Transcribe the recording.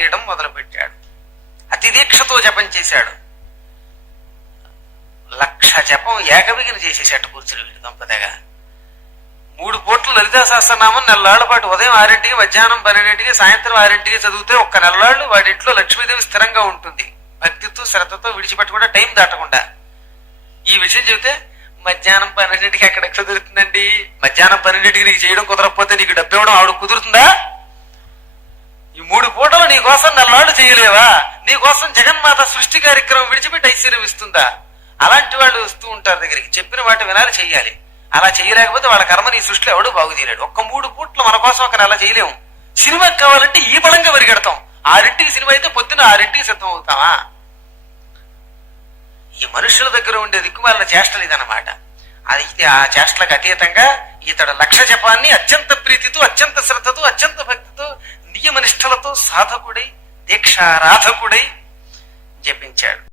చేయడం మొదలుపెట్టాడు. అతి దీక్షతో జపం చేశాడు. 1,00,000 జపం ఏకవిగిన చేసేసాట కూర్చుని వీడు దంపతగా. 3 పూట్ల లలితా సహస్రనామం నెలలాళ్ల పాటు ఉదయం 6ంటికి, మధ్యాహ్నం 12ంటికి, సాయంత్రం 6ంటికి చదివితే ఒక్క నెలలాళ్లు వాడి ఇంట్లో లక్ష్మీదేవి స్థిరంగా ఉంటుంది. భక్తితో శ్రద్ధతో విడిచిపెట్టకుండా, టైం దాటకుండా. ఈ విషయం చెబితే మధ్యాహ్నం 12ంటికి ఎక్కడ కుదురుతుందండి, మధ్యాహ్నం 12ంటికి నీకు చేయడం కుదరకపోతే నీకు డబ్బు ఇవ్వడం ఆవిడ కుదురుతుందా? ఈ 3 పూటలు నీ కోసం నెలలాళ్ళు చేయలేవా? నీ కోసం జగన్మాత సృష్టి కార్యక్రమం విడిచిపెట్టి ఐశ్వర్యం ఇస్తుందా? అలాంటి వాళ్ళు వస్తూ ఉంటారు దగ్గరికి. చెప్పిన వాటి వినాలి, చెయ్యాలి. అలా చేయలేకపోతే వాళ్ళ కర్మ నీ సృష్టిలో ఎవడు బాగు చేయలేడు. ఒక్క 3 పూట్లు మన కోసం ఒక నెల చేయలేము. సినిమాకి కావాలంటే ఈ బలంగా పరిగెడతాం. 6ంటికి సినిమా అయితే పొద్దున్న 6ంటికి సిద్ధం అవుతామా? ఈ మనుషుల దగ్గర ఉండే దిక్కుమాలిన చేష్టలు ఇదన్నమాట. అయితే ఆ చేష్టలకు అతీతంగా ఇతడు 1,00,000 జపాన్ని అత్యంత ప్రీతితో, అత్యంత శ్రద్ధతో, అత్యంత భక్తితో, నియమనిష్టలతో సాధకుడై, దీక్షారాధకుడై జపించాడు.